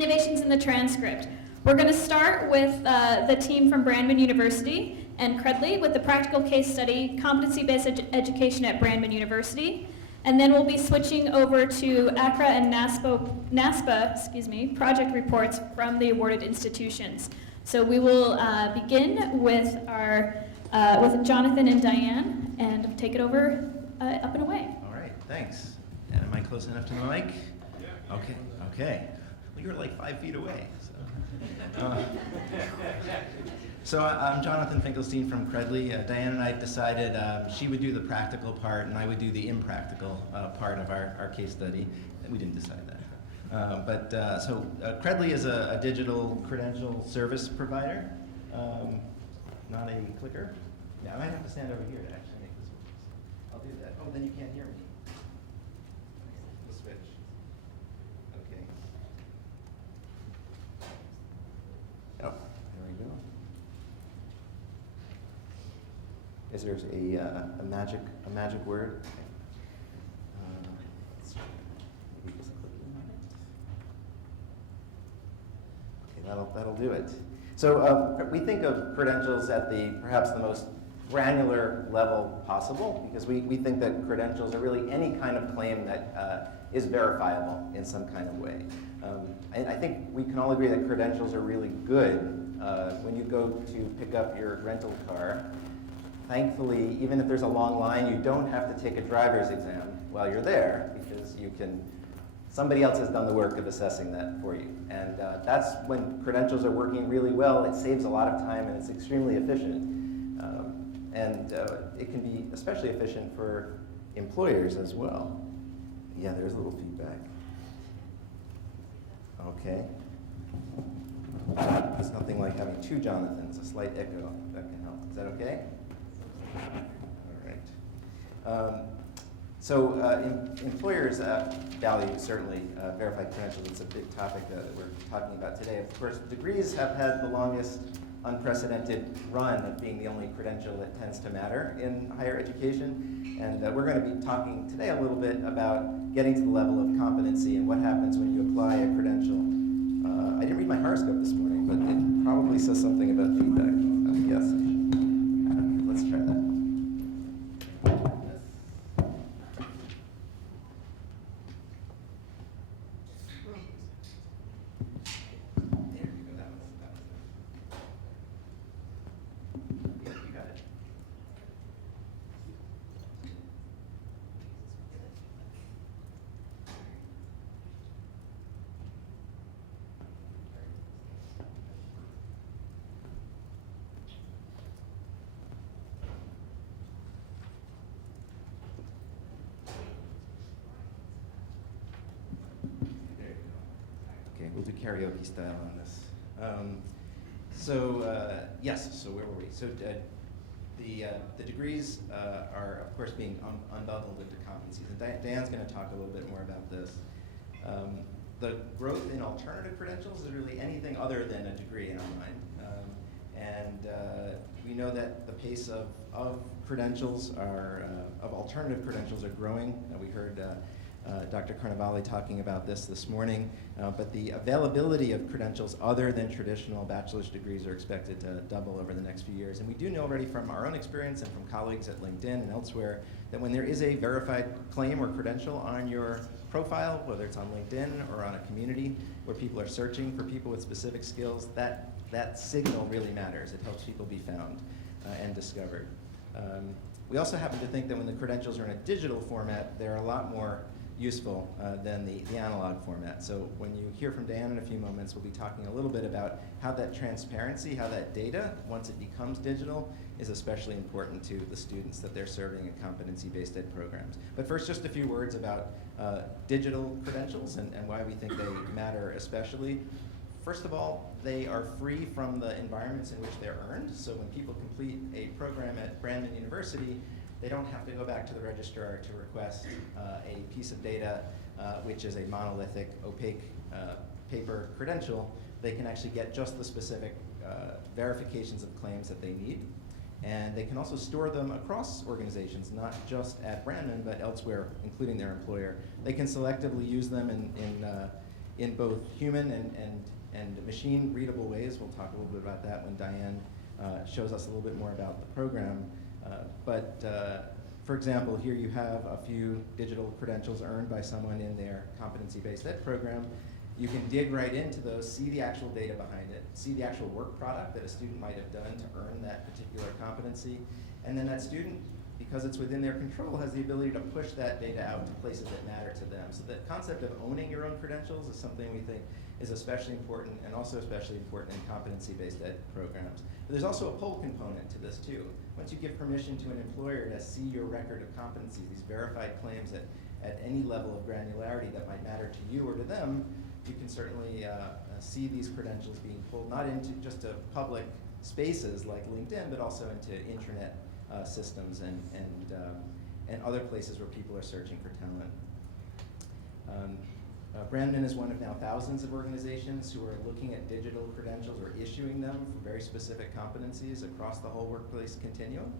innovations in the transcript. We're going to start with the team from Brandman University and Credley with the practical case study, Competency-Based Education at Brandman University. And then we'll be switching over to ACRA and NASPA project reports from the awarded institutions. So we will begin with with Jonathan and Diane, and take it over up and away. All right, thanks. And am I close enough to the mic? Yeah. Okay. Well, you're like 5 feet away. So I'm Jonathan Finkelstein from Credley. Diane and I decided she would do the practical part and I would do the impractical part of our case study. We didn't decide that. So Credley is a digital credential service provider. Not a clicker. Yeah, I might have to stand over here to actually make this work. I'll do that. Oh, then you can't hear me. We'll switch. Okay. Oh, there we go. Is there a magic word? Maybe just clicking on it. Okay, that'll do it. So we think of credentials at perhaps the most granular level possible, because we think that credentials are really any kind of claim that is verifiable in some kind of way. And I think we can all agree that credentials are really good. When you go to pick up your rental car, thankfully, even if there's a long line, you don't have to take a driver's exam while you're there, because somebody else has done the work of assessing that for you. And that's when credentials are working really well. It saves a lot of time and it's extremely efficient. It can be especially efficient for employers as well. Yeah, there's a little feedback. Okay. There's nothing like having two Jonathans, a slight echo that can help. Is that okay? All right. Employers value certainly verified credentials. It's a big topic that we're talking about today. Of course, degrees have had the longest unprecedented run of being the only credential that tends to matter in higher education. And we're going to be talking today a little bit about getting to the level of competency and what happens when you apply a credential. I didn't read my horoscope this morning, but it probably says something about feedback, I'm guessing. Let's try that. We'll do karaoke style on this. Yes, so where were we? So the degrees are, of course, being unbundled into competencies. And Dan's going to talk a little bit more about this. The growth in alternative credentials is really anything other than a degree in our mind. We know that the pace of credentials of alternative credentials are growing. We heard Dr. Carnevale talking about this morning, but the availability of credentials other than traditional bachelor's degrees are expected to double over the next few years. And we do know already from our own experience and from colleagues at LinkedIn and elsewhere that when there is a verified claim or credential on your profile, whether it's on LinkedIn or on a community where people are searching for people with specific skills, that signal really matters. It helps people be found and discovered. We also happen to think that when the credentials are in a digital format, they're a lot more useful than the analog format. So when you hear from Dan in a few moments, we'll be talking a little bit about how that transparency, how that data, once it becomes digital, is especially important to the students that they're serving in competency-based ed programs. But first, just a few words about digital credentials and why we think they matter especially. First of all, they are free from the environments in which they're earned. So when people complete a program at Brandman University, they don't have to go back to the registrar to request a piece of data, which is a monolithic, opaque paper credential. They can actually get just the specific verifications of claims that they need. And they can also store them across organizations, not just at Brandman, but elsewhere, including their employer. They can selectively use them in both human and machine readable ways. We'll talk a little bit about that when Diane shows us a little bit more about the program. For example, here you have a few digital credentials earned by someone in their competency-based ed program. You can dig right into those, see the actual data behind it, see the actual work product that a student might have done to earn that particular competency, and then that student, because it's within their control, has the ability to push that data out to places that matter to them. So the concept of owning your own credentials is something we think is especially important, and also especially important in competency-based ed programs. But there's also a pull component to this too. Once you give permission to an employer to see your record of competency, these verified claims at any level of granularity that might matter to you or to them, you can certainly see these credentials being pulled not into just public spaces like LinkedIn, but also into intranet systems and other places where people are searching for talent. Brandman is one of now thousands of organizations who are looking at digital credentials or issuing them for very specific competencies across the whole workplace continuum.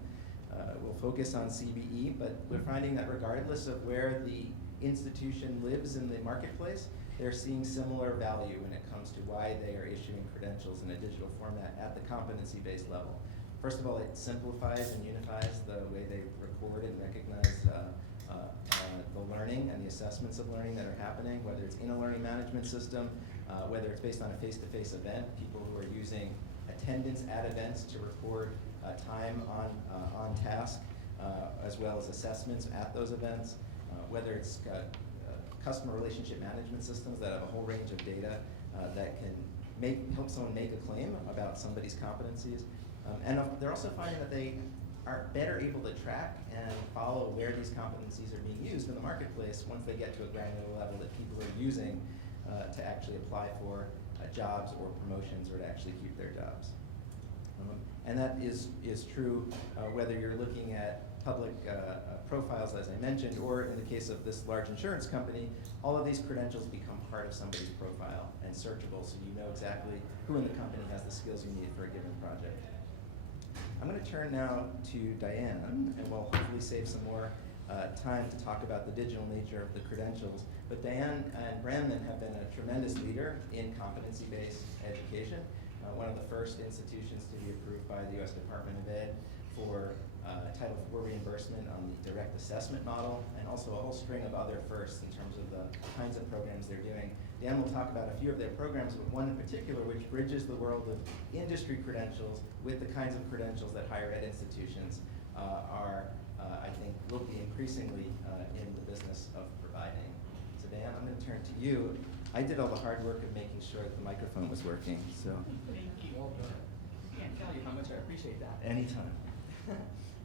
We'll focus on CBE, but we're finding that regardless of where the institution lives in the marketplace, they're seeing similar value when it comes to why they are issuing credentials in a digital format at the competency-based level. First of all, it simplifies and unifies the way they record and recognize the learning and the assessments of learning that are happening, whether it's in a learning management system, whether it's based on a face-to-face event, people who are using attendance at events to record time on task, as well as assessments at those events, whether it's customer relationship management systems that have a whole range of data that can help someone make a claim about somebody's competencies. And they're also finding that they are better able to track and follow where these competencies are being used in the marketplace once they get to a granular level that people are using to actually apply for jobs or promotions or to actually keep their jobs. And that is true whether you're looking at public profiles, as I mentioned, or in the case of this large insurance company, all of these credentials become part of somebody's profile and searchable, so you know exactly who in the company has the skills you need for a given project. I'm going to turn now to Diane, and we'll hopefully save some more time to talk about the digital nature of the credentials. But Diane and Brandman have been a tremendous leader in competency-based education, one of the first institutions to be approved by the U.S. Department of Ed for Title IV reimbursement on the direct assessment model, and also a whole string of other firsts in terms of the kinds of programs they're doing. Dan will talk about a few of their programs, but one in particular which bridges the world of industry credentials with the kinds of credentials that higher ed institutions I think, will be increasingly in the business of providing. So Dan, I'm going to turn to you. I did all the hard work of making sure that the microphone was working, so. Thank you. Well done. Can't tell you how much I appreciate that. Anytime.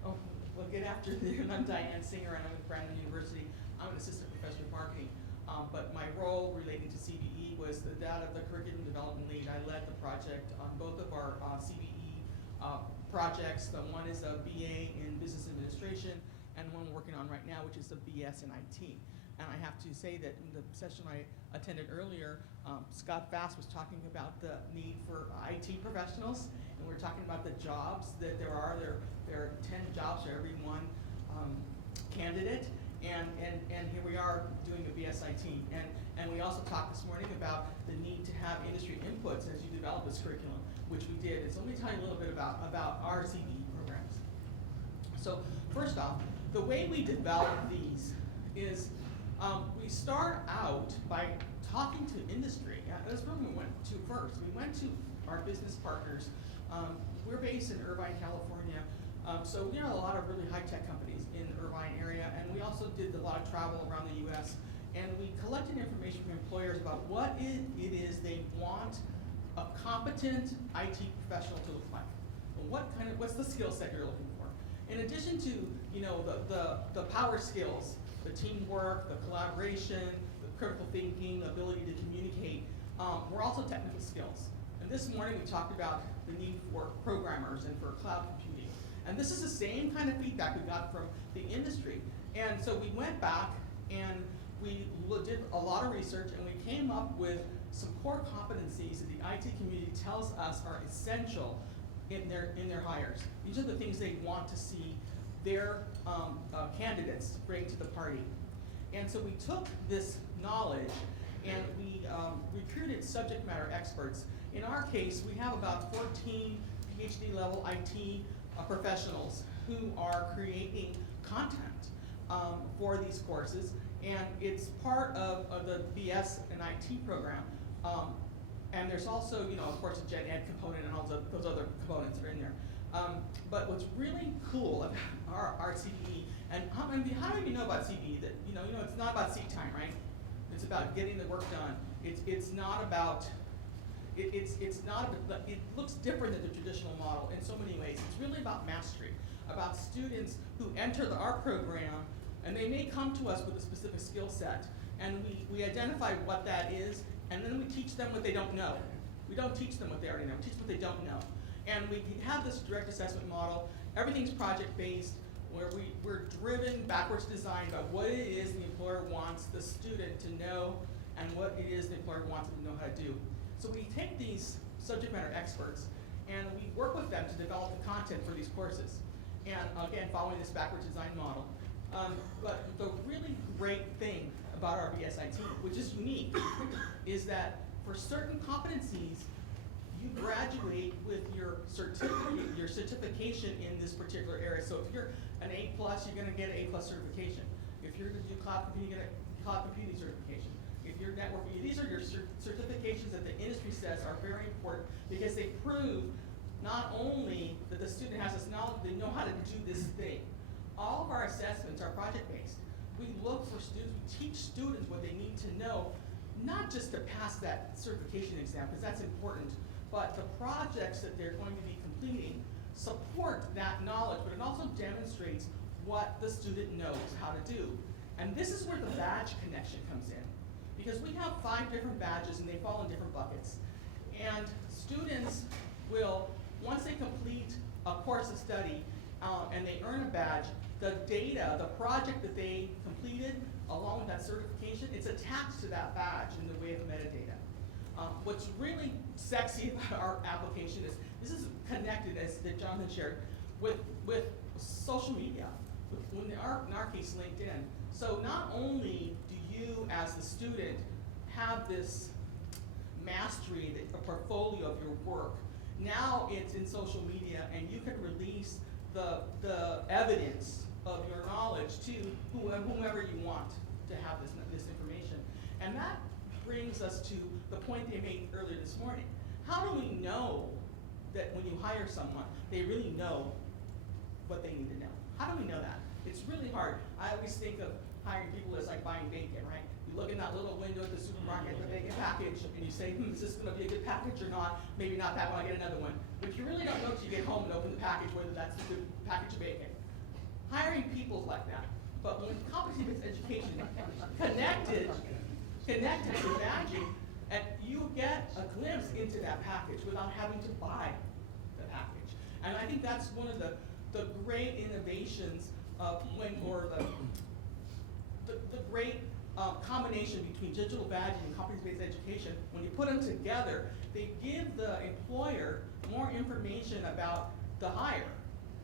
Oh, well, good afternoon. I'm Diane Singer, and I'm with Brandman University. I'm an assistant professor of marketing, but my role relating to CBE was that of the curriculum development lead. I led the project on both of our CBE projects. The one is a BA in business administration, and one we're working on right now, which is a BS in IT. And I have to say that in the session I attended earlier, Scott Bass was talking about the need for IT professionals, and we're talking about the jobs that there are. There are 10 jobs for every one candidate, and here we are doing a BSIT. And we also talked this morning about the need to have industry inputs as you develop this curriculum, which we did. And so let me tell you a little bit about our CBE programs. So first off, the way we develop these is we start out by talking to industry. That's where we went to first. We went to our business partners. We're based in Irvine, California. So we know a lot of really high-tech companies in the Irvine area, and we also did a lot of travel around the U.S. And we collected information from employers about what it is they want a competent IT professional to look like. What's the skill set you're looking for? In addition to the power skills, the teamwork, the collaboration, the critical thinking, the ability to communicate, we're also technical skills. And this morning we talked about the need for programmers and for cloud computing. And this is the same kind of feedback we got from the industry. And so we went back and we did a lot of research, and we came up with some core competencies that the IT community tells us are essential in their hires. These are the things they want to see their candidates bring to the party. And so we took this knowledge and we subject matter experts. In our case, we have about 14 PhD level IT professionals who are creating content for these courses, and it's part of the BS and IT program. And there's also, of course, a gen ed component and all those other components are in there. But what's really cool about our CBE, and how many of you know about CBE? That it's not about seat time, right? It's about getting the work done. It's not about. It's not. It looks different than the traditional model in so many ways. It's really about mastery, about students who enter our program, and they may come to us with a specific skill set, and we identify what that is, and then we teach them what they don't know. We don't teach them what they already know. We teach what they don't know. And we have this direct assessment model. Everything's project-based, where we're driven backwards design about what it is the employer wants the student to know and what it is the employer wants them to know how to do. So we take these subject matter experts and we work with them to develop the content for these courses. And again, following this backwards design model. But the really great thing about our BSIT, which is unique, is that for certain competencies, you graduate with your certificate, your certification in this particular area. So if you're an A+, you're going to get an A+ certification. If you're going to do cloud computing, you get a cloud computing certification. If you're networking, these are your certifications that the industry says are very important because they prove not only that the student has this knowledge, they know how to do this thing. All of our assessments are project-based. We look for students, we teach students what they need to know, not just to pass that certification exam, because that's important, but the projects that they're going to be completing support that knowledge, but it also demonstrates what the student knows how to do. And this is where the badge connection comes in. Because we have 5 different badges and they fall in different buckets. And students will, once they complete a course of study and they earn a badge, the data, the project that they completed along with that certification, it's attached to that badge in the way of metadata. What's really sexy about our application is this is connected, as Jonathan shared, with social media, in our case, LinkedIn. So not only do you, as the student, have this mastery, a portfolio of your work, now it's in social media and you can release the evidence of your knowledge to whomever you want to have this information. And that brings us to the point they made earlier this morning. How do we know that when you hire someone, they really know what they need to know? How do we know that? It's really hard. I always think of hiring people as like buying bacon, right? You look in that little window at the supermarket, the bacon package, and you say, is this gonna be a good package or not? Maybe not that one, I get another one. But you really don't know until you get home and open the package whether that's a good package of bacon. Hiring people's like that. But when competency-based education connected to badging, and you get a glimpse into that package without having to buy the package. And I think that's one of the great innovations of the great combination between digital badging and competency-based education. When you put them together, they give the employer more information about the hire,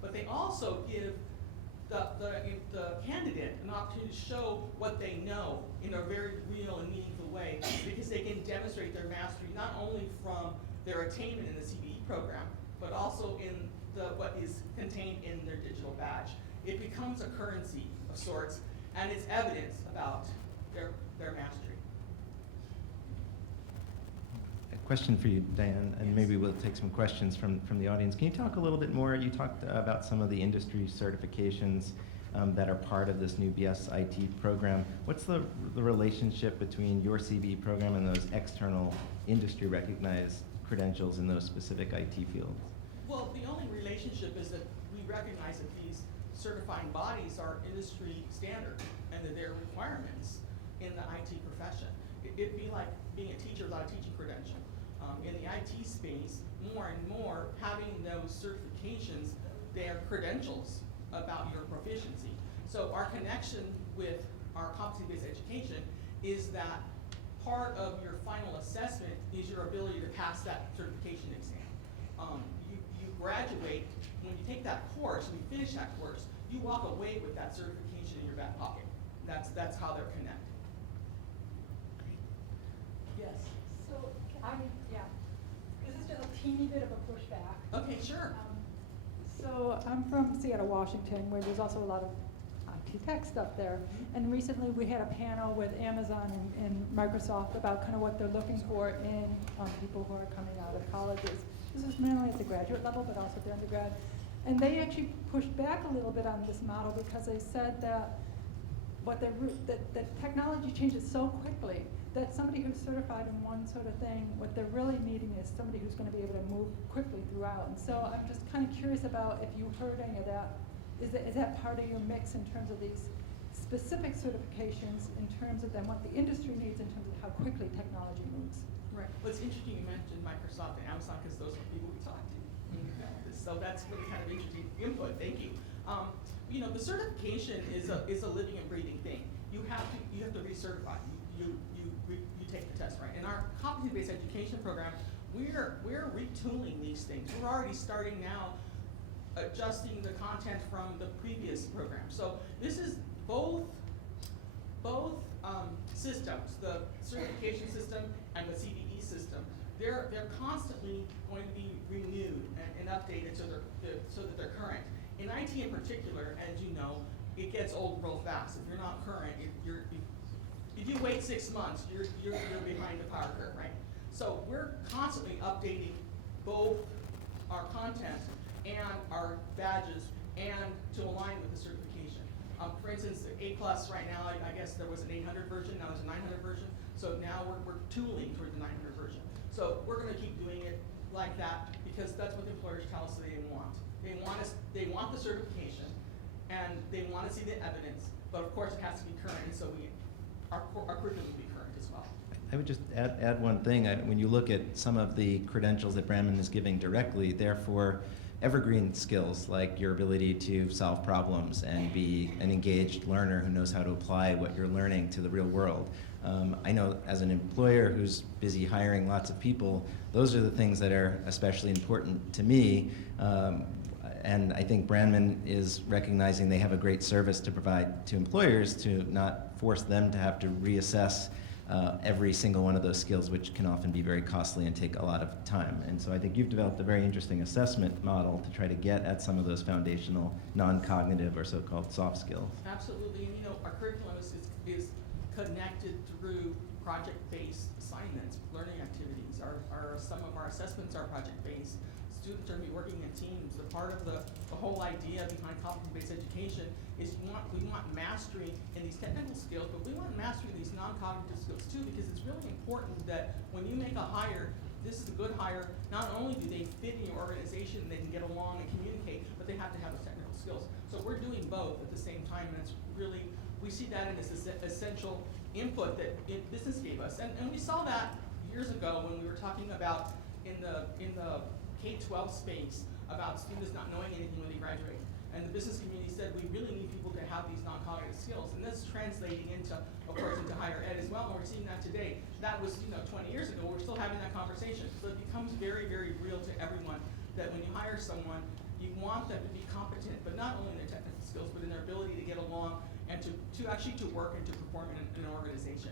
but they also give the candidate an opportunity to show what they know in a very real and meaningful way, because they can demonstrate their mastery not only from their attainment in the CBE program, but also in what is contained in their digital badge. It becomes a currency of sorts, and it's evidence about their mastery. A question for you, Diane, and Yes. maybe we'll take some questions from the audience. Can you talk a little bit more? You talked about some of the industry certifications that are part of this new BSIT program. What's the relationship between your CBE program and those external industry recognized credentials in those specific IT fields? Well, the only relationship is that we recognize that these certifying bodies are industry standard and that they're requirements in the IT profession. It'd be like being a teacher without a teaching credential. In the IT space, more and more, having those certifications, they're credentials about your proficiency. So our connection with our competency-based education is that part of your final assessment is your ability to pass that certification exam. You graduate, when you take that course, when you finish that course, you walk away with that certification in your back pocket. That's how they're connected. Yes? So can Yeah, this is just a teeny bit of a pushback. Okay, sure. So I'm from Seattle, Washington, where there's also a lot of IT tech stuff there. And recently we had a panel with Amazon and Microsoft about kind of what they're looking for in people who are coming out of colleges. This is mainly at the graduate level, but also the undergrad. And they actually pushed back a little bit on this model because they said that that technology changes so quickly that somebody who's certified in one sort of thing, what they're really needing is somebody who's going to be able to move quickly throughout. And so I'm just kind of curious about if you heard any of that. Is that part of your mix in terms of these specific certifications, in terms of then what the industry needs in terms of how quickly technology moves? Right. Well, it's interesting you mentioned Microsoft and Amazon because those are people we talk to. So that's really kind of interesting input. Thank you. You know, the certification is a living and breathing thing. You have to recertify. You take the test, right? In our competency-based education program, we're retooling these things. We're already starting now adjusting the content from the previous program. So this is both systems, the certification system and the CBE system. They're constantly going to be renewed and updated so that they're current. In IT in particular, as you know, it gets old real fast. If you're not current, if you wait 6 months, you're behind the power curve, right? So we're constantly updating both our content and our badges and to align with the certification. For instance, the A+ right now, I guess there was an 800 version, now there's a 900 version. So now we're tooling toward the 900 version. So we're gonna keep doing it like that because that's what the employers tell us they want. They want the certification and they want to see the evidence, but of course it has to be current, and so our curriculum will be current as well. I would just add one thing. When you look at some of the credentials that Brandman is giving directly, they're for evergreen skills like your ability to solve problems and be an engaged learner who knows how to apply what you're learning to the real world. I know as an employer who's busy hiring lots of people, those are the things that are especially important to me. And I think Brandman is recognizing they have a great service to provide to employers to not force them to have to reassess every single one of those skills, which can often be very costly and take a lot of time. And so I think you've developed a very interesting assessment model to try to get at some of those foundational non-cognitive or so-called soft skills. Absolutely, and you know, our curriculum is connected through project-based assignments, learning activities. Some of our assessments are project-based. Students are going to be working in teams. The part of the whole idea behind competency-based education is we want mastery in these technical skills, but we want mastery in these non-cognitive skills too, because it's really important that when you make a hire, this is a good hire, not only do they fit in your organization and they can get along and communicate, but they have to have the technical skills. So we're doing both at the same time, and it's really, we see that in this essential input that business gave us. And we saw that years ago when we were talking about in the K-12 space about students not knowing anything when they graduate. And the business community said we really need people to have these non-cognitive skills. And that's translating into, of course, into higher ed as well. And we're seeing that today. That was 20 years ago. We're still having that conversation. So it becomes very, very real to everyone that when you hire someone, you want them to be competent, but not only in their technical skills, but in their ability to get along and to actually to work and to perform in an organization.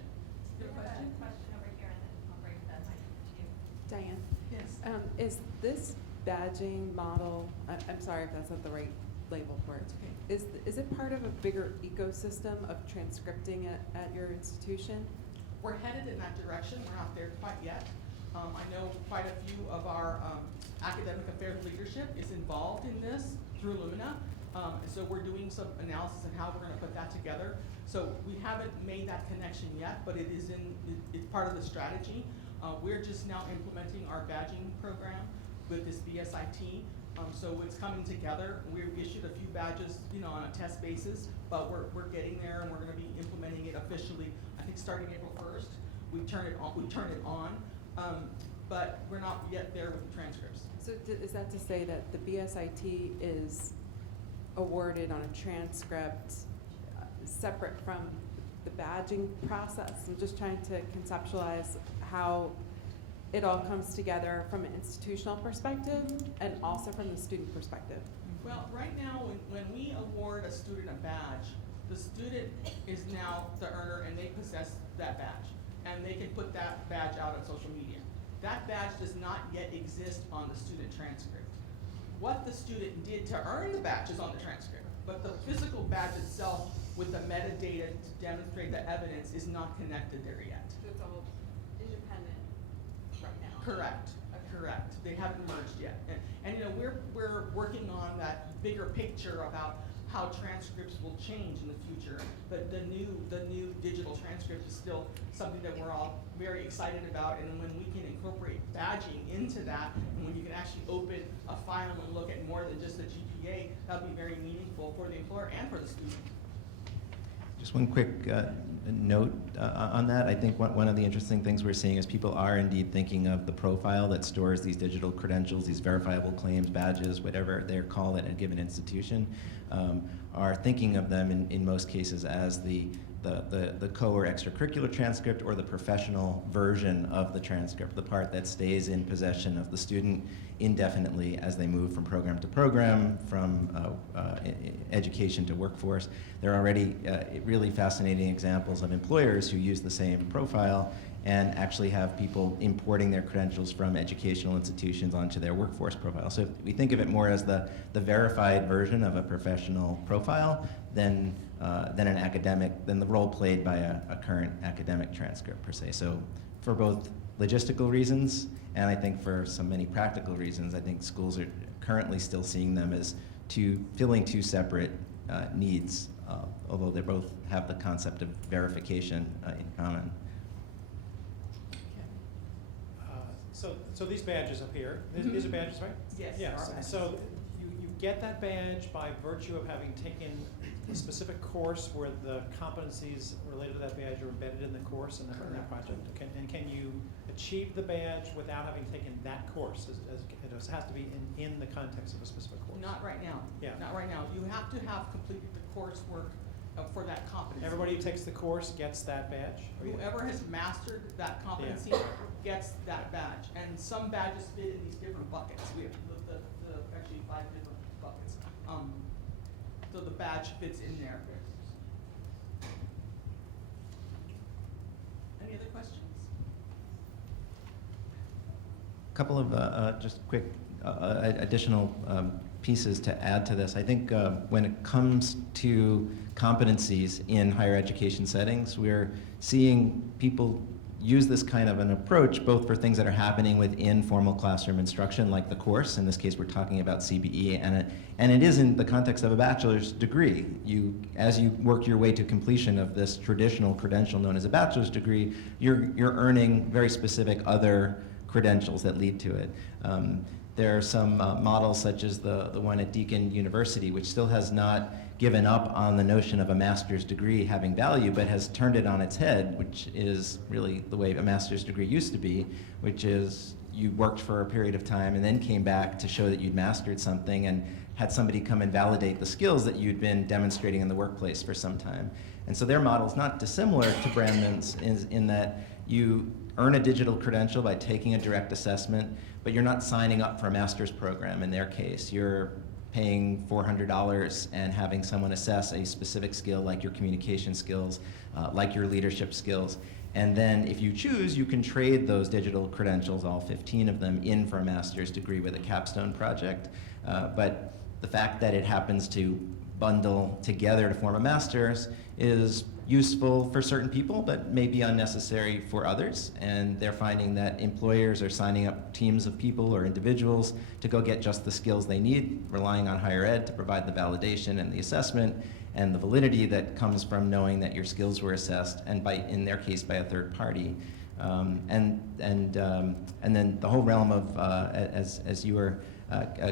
Is there a question over here, and then I'll bring that mic to you. Diane, Yes. is this badging model, I'm sorry if that's not the right label for it, Okay. is it part of a bigger ecosystem of transcripting at your institution? We're headed in that direction. We're not there quite yet. I know quite a few of our academic affairs leadership is involved in this through Lumina. So we're doing some analysis on how we're going to put that together. So we haven't made that connection yet, but it's part of the strategy. We're just now implementing our badging program with this BSIT. So it's coming together. We've issued a few badges, on a test basis, but we're getting there, and we're going to be implementing it officially. I think starting April 1st, we turn it on. But we're not yet there with the transcripts. So is that to say that the BSIT is awarded on a transcript separate from the badging process? I'm just trying to conceptualize how it all comes together from an institutional perspective and also from the student perspective. Well, right now, when we award a student a badge, the student is now the earner and they possess that badge. And they can put that badge out on social media. That badge does not yet exist on the student transcript. What the student did to earn the badge is on the transcript, but the physical badge itself with the metadata to demonstrate the evidence is not connected there yet. So it's all independent right now? Correct, Okay. correct. They haven't merged yet. And you know, we're working on that bigger picture about how transcripts will change in the future. But the new digital transcript is still something that we're all very excited about. And when we can incorporate badging into that, and when you can actually open a file and look at more than just the GPA, that'll be very meaningful for the employer and for the student. Just one quick note on that. I think one of the interesting things we're seeing is people are indeed thinking of the profile that stores these digital credentials, these verifiable claims, badges, whatever they're called at a given institution, are thinking of them in most cases as the co or extracurricular transcript or the professional version of the transcript, the part that stays in possession of the student indefinitely as they move from program to program, from education to workforce. There are already really fascinating examples of employers who use the same profile and actually have people importing their credentials from educational institutions onto their workforce profile. So if we think of it more as the verified version of a professional profile than an academic, than the role played by a current academic transcript per se. So for both logistical reasons and I think for so many practical reasons, I think schools are currently still seeing them as filling two separate needs, although they both have the concept of verification in common. So these badges up here, these are badges, right? Yes. Yeah, our badges. so you get that badge by virtue of having taken a specific course where the competencies related to that badge are embedded in the course and the project. And can you achieve the badge without having taken that course? It has to be in the context of a specific course. Not right now. Yeah. Not right now. You have to have completed the coursework for that competency. Everybody who takes the course gets that badge? Or you- Whoever has mastered that competency gets that badge. And some badges fit in these different buckets. We have actually 5 different buckets. So the badge fits in there. Any other questions? A couple of just quick additional pieces to add to this. I think when it comes to competencies in higher education settings, we're seeing people use this kind of an approach both for things that are happening within formal classroom instruction, like the course. In this case, we're talking about CBE, and it is in the context of a bachelor's degree. As you work your way to completion of this traditional credential known as a bachelor's degree, you're earning very specific other credentials that lead to it. There are some models such as the one at Deakin University, which still has not given up on the notion of a master's degree having value, but has turned it on its head, which is really the way a master's degree used to be, which is you worked for a period of time and then came back to show that you'd mastered something and had somebody come and validate the skills that you'd been demonstrating in the workplace for some time. And so their model is not dissimilar to Brandman's in that you earn a digital credential by taking a direct assessment, but you're not signing up for a master's program in their case. You're paying $400 and having someone assess a specific skill like your communication skills, like your leadership skills. And then if you choose, you can trade those digital credentials, all 15 of them, in for a master's degree with a capstone project. But the fact that it happens to bundle together to form a master's is useful for certain people, but may be unnecessary for others. And they're finding that employers are signing up teams of people or individuals to go get just the skills they need, relying on higher ed to provide the validation and the assessment and the validity that comes from knowing that your skills were assessed, and in their case, by a third party. And then the whole realm of, as you were,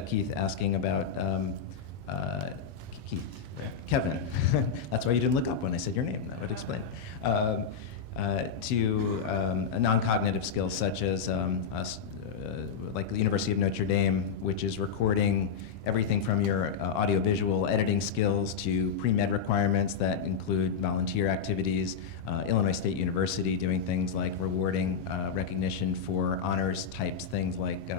Keith, asking about, Kevin. That's why you didn't look up when I said your name. That would explain. To non-cognitive skills such as like the University of Notre Dame, which is recording everything from your audiovisual editing skills to pre-med requirements that include volunteer activities. Illinois State University doing things like rewarding recognition for honors types, things like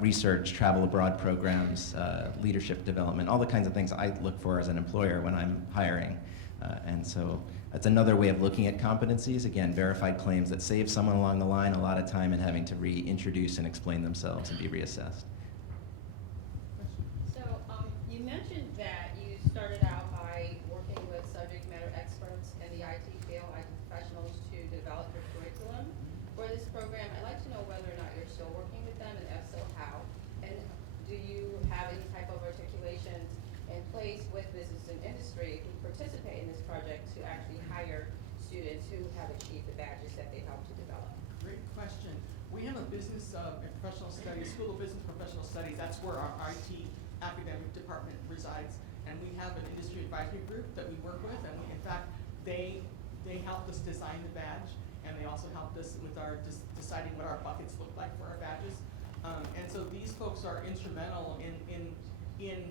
research, travel abroad programs, leadership development, all the kinds of things I look for as an employer when I'm hiring. And so It's another way of looking at competencies. Again, verified claims that save someone along the line a lot of time and having to reintroduce and explain themselves and be reassessed. So, you mentioned that you started out by working with subject matter experts in the IT field, IT professionals, to develop your curriculum for this program. I'd like to know whether or not you're still working with them, and if so, how? And do you have any type of articulations in place with business and industry who participate in this project to actually hire students who have achieved the badges that they helped to develop? Great question. We have a business and professional studies, School of Business Professional Studies. That's where our IT academic department resides. And we have an industry advisory group that we work with. And we, in fact, they helped us design the badge. And they also helped us with our deciding what our buckets look like for our badges. And so these folks are instrumental in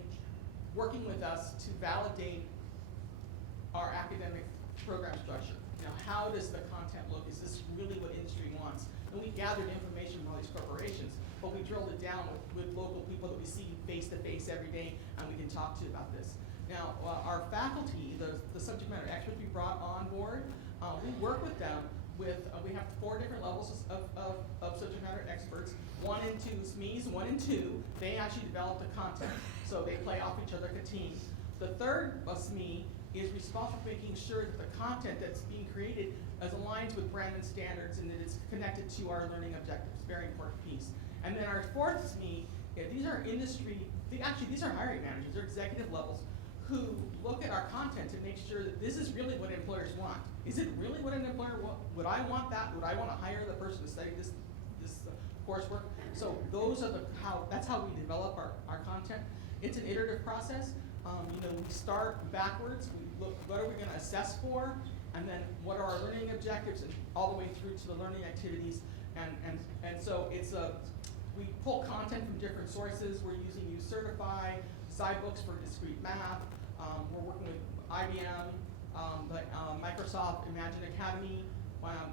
working with us to validate our academic program structure. Now, how does the content look? Is this really what industry wants? And we gathered information from all these corporations, but we drilled it down with local people that we see face to face every day, and we can talk to about this. Now, our faculty, the subject matter experts we brought on board, we work with them with, we have 4 different levels of subject matter experts. 1 and 2 SMEs, 1 and 2, they actually develop the content. So they play off each other like a team. The third SME is responsible for making sure that the content that's being created aligns with Brandon standards and that it's connected to our learning objectives. Very important piece. And then our fourth SME, these are industry, these are hiring managers, they're executive levels who look at our content to make sure that this is really what employers want. Is it really what an employer wants? Would I want that? Would I want to hire the person to study this coursework? So those are that's how we develop our content. It's an iterative process. We start backwards. We look, what are we going to assess for? And then what are our learning objectives, and all the way through to the learning activities. And so it's we pull content from different sources. We're using UCertify, SciBooks for discrete math. We're working with IBM, Microsoft Imagine Academy,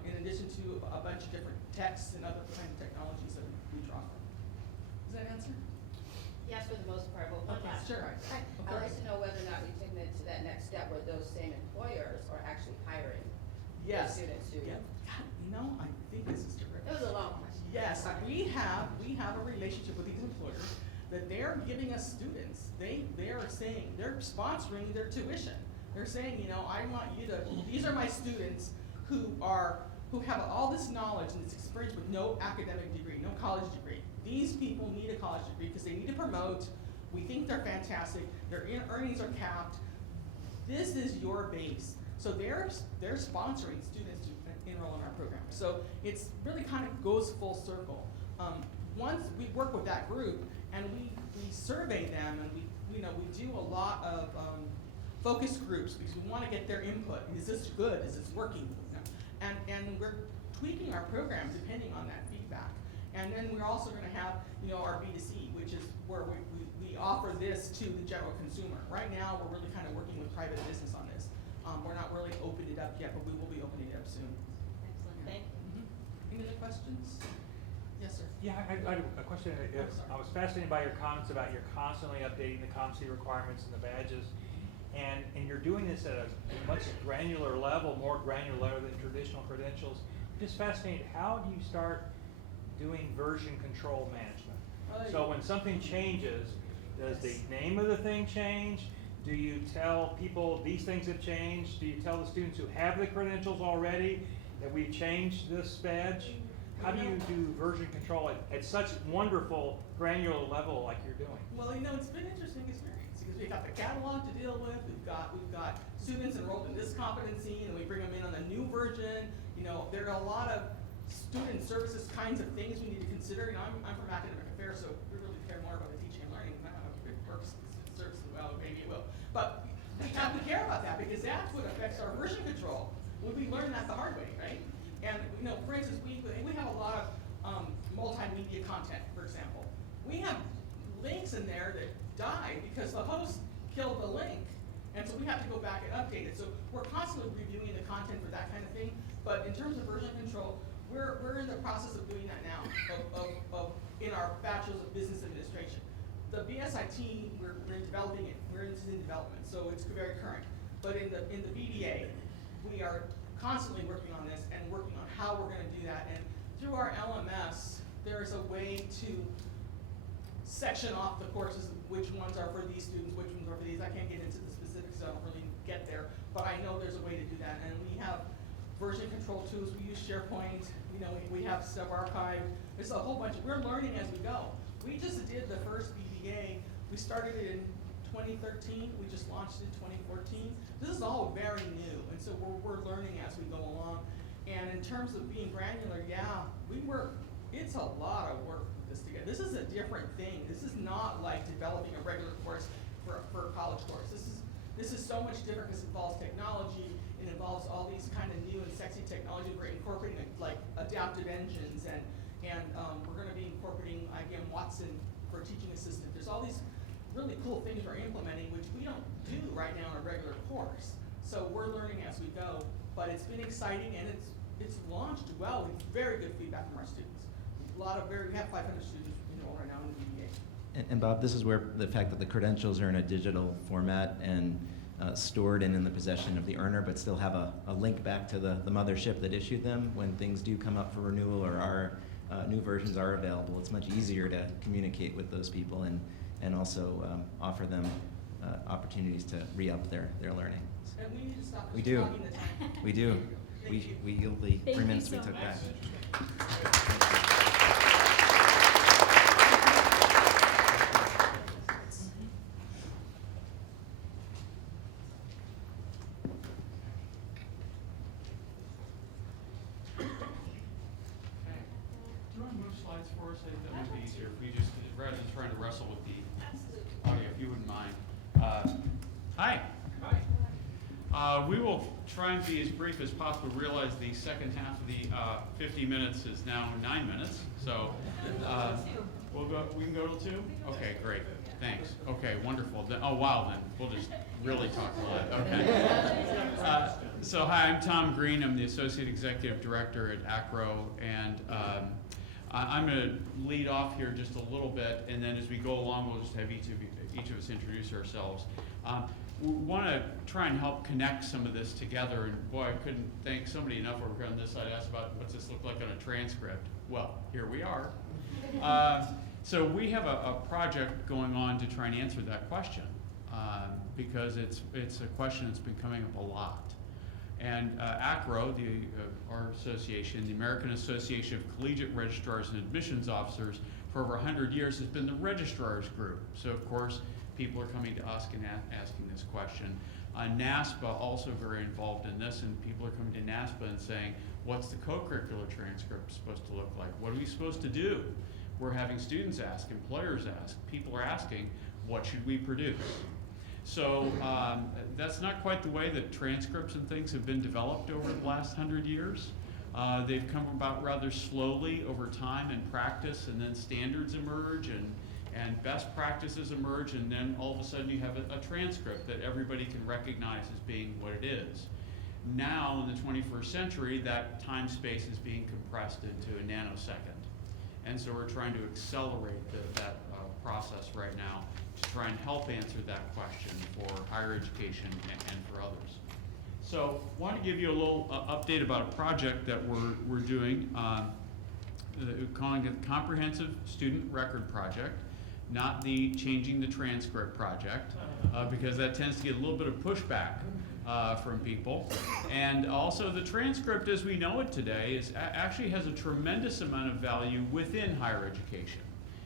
in addition to a bunch of different texts and other kind of technologies that we draw from. Does that answer? Yes, for the most part, but one Okay, last sure. part. Of I'd like course. to know whether or not we've taken it to that next step where those same employers are actually hiring their Yes. students to. Yeah. God, I think this is terrific. It was a long question. Yes, Sorry. we have a relationship with these employers that they're giving us students. They are saying, they're sponsoring their tuition. They're saying, I want you to, these are my students who have all this knowledge and this experience with no academic degree, no college degree. These people need a college degree because they need to promote. We think they're fantastic. Their earnings are capped. This is your base. So they're sponsoring students to enroll in our program. So it's really kind of goes full circle. Once we work with that group and we survey them, and we do a lot of focus groups because we want to get their input. Is this good? Is this working? And we're tweaking our program depending on that feedback. And then we're also going to have our B2C, which is where we offer this to the general consumer. Right now, we're really kind of working with private business on this. We're not really opened it up yet, but we will be opening it up soon. Excellent, thank you. Any other questions? Yes, sir. Yeah, I had a question. I'm sorry. I was fascinated by your comments about you're constantly updating the competency requirements and the badges. And you're doing this at a much granular level, more granular than traditional credentials. I'm just fascinated, how do you start doing version control management? So when something changes, does the name of the thing change? Do you tell people these things have changed? Do you tell the students who have the credentials already that we've changed this badge? How do you do version control at such wonderful granular level like you're doing? Well, it's been an interesting experience because we've got the catalog to deal with. We've got students enrolled in this competency, and we bring them in on the new version. There are a lot of student services kinds of things we need to consider. I'm from academic affairs, so we really care more about the teaching and learning. I don't know if it works services well, maybe it will. But we have to care about that because that's what affects our version control. We learn that the hard way, right? And for instance, we have a lot of multimedia content, for example. We have links in there that die because the host killed the link. And so we have to go back and update it. So we're constantly reviewing the content for that kind of thing. But in terms of version control, we're in the process of doing that now in our Bachelor's of Business Administration. The BSIT, we're developing it. We're in development, so it's very current. But in the BDA, we are constantly working on this and working on how we're gonna do that. And through our LMS, there's a way to section off the courses, which ones are for these students, which ones are for these. I can't get into the specifics, so I don't really get there, but I know there's a way to do that. And we have version control tools, we use SharePoint, you know, we have stuff archived. There's a whole bunch we're learning as we go. We just did the first BBA, we started it in 2013, we just launched it in 2014. This is all very new, and so we're learning as we go along. And in terms of being granular, yeah, it's a lot of work with this together. This is a different thing. This is not like developing a regular course for a college course. This is so much different because it involves technology. It involves all these kind of new and sexy technology. We're incorporating like adaptive engines, and we're going to be incorporating IBM Watson for a teaching assistant. There's all these really cool things we're implementing, which we don't do right now in a regular course. So we're learning as we go, but it's been exciting, and it's launched well with very good feedback from our students. We have 500 students enrolled right now in the BBA. And Bob, this is where the fact that the credentials are in a digital format and stored and in the possession of the earner, but still have a link back to the mothership that issued them when things do come up for renewal or our new versions are available. It's much easier to communicate with those people and also offer them opportunities to re-up their learning. And we need to stop We just do. talking the time. We do. Thank you. We yield the Thank 3 you minutes we so took much. back. Okay. Do you want to move slides for us? I think that might be easier if we just, rather than trying to wrestle with the audio, if you wouldn't mind. Hi. Hi. We will try and be as brief as possible. Realize the second half of the 50 minutes is now 9 minutes. So we can go till 2? Okay, great. Thanks. Okay, wonderful. Then, oh, wow, then we'll just really talk a lot. Okay. So hi, I'm Tom Green. I'm the Associate Executive Director at ACRO, and I'm going to lead off here just a little bit, and then as we go along, we'll just have each of us introduce ourselves. We want to try and help connect some of this together, and boy, I couldn't thank somebody enough over here on this side asked about what's this look like on a transcript. Well, here we are. So we have a project going on to try and answer that question, because it's a question that's been coming up a lot. And ACRO, our association, the American Association of Collegiate Registrars and Admissions Officers, for over 100 years has been the registrars group. So of course, people are coming to us and asking this question. NASPA also very involved in this, and people are coming to NASPA and saying, what's the co-curricular transcript supposed to look like? What are we supposed to do? We're having students ask, employers ask, people are asking, what should we produce? So that's not quite the way that transcripts and things have been developed over the last 100 years. They've come about rather slowly over time and practice, and then standards emerge and best practices emerge, and then all of a sudden you have a transcript that everybody can recognize as being what it is. Now in the 21st century, that time space is being compressed into a nanosecond. And so we're trying to accelerate that process right now to try and help answer that question for higher education and for others. So I want to give you a little update about a project that we're doing, calling it the Comprehensive Student Record Project, not the Changing the Transcript Project, because that tends to get a little bit of pushback from people. And also the transcript as we know it today actually has a tremendous amount of value within higher education.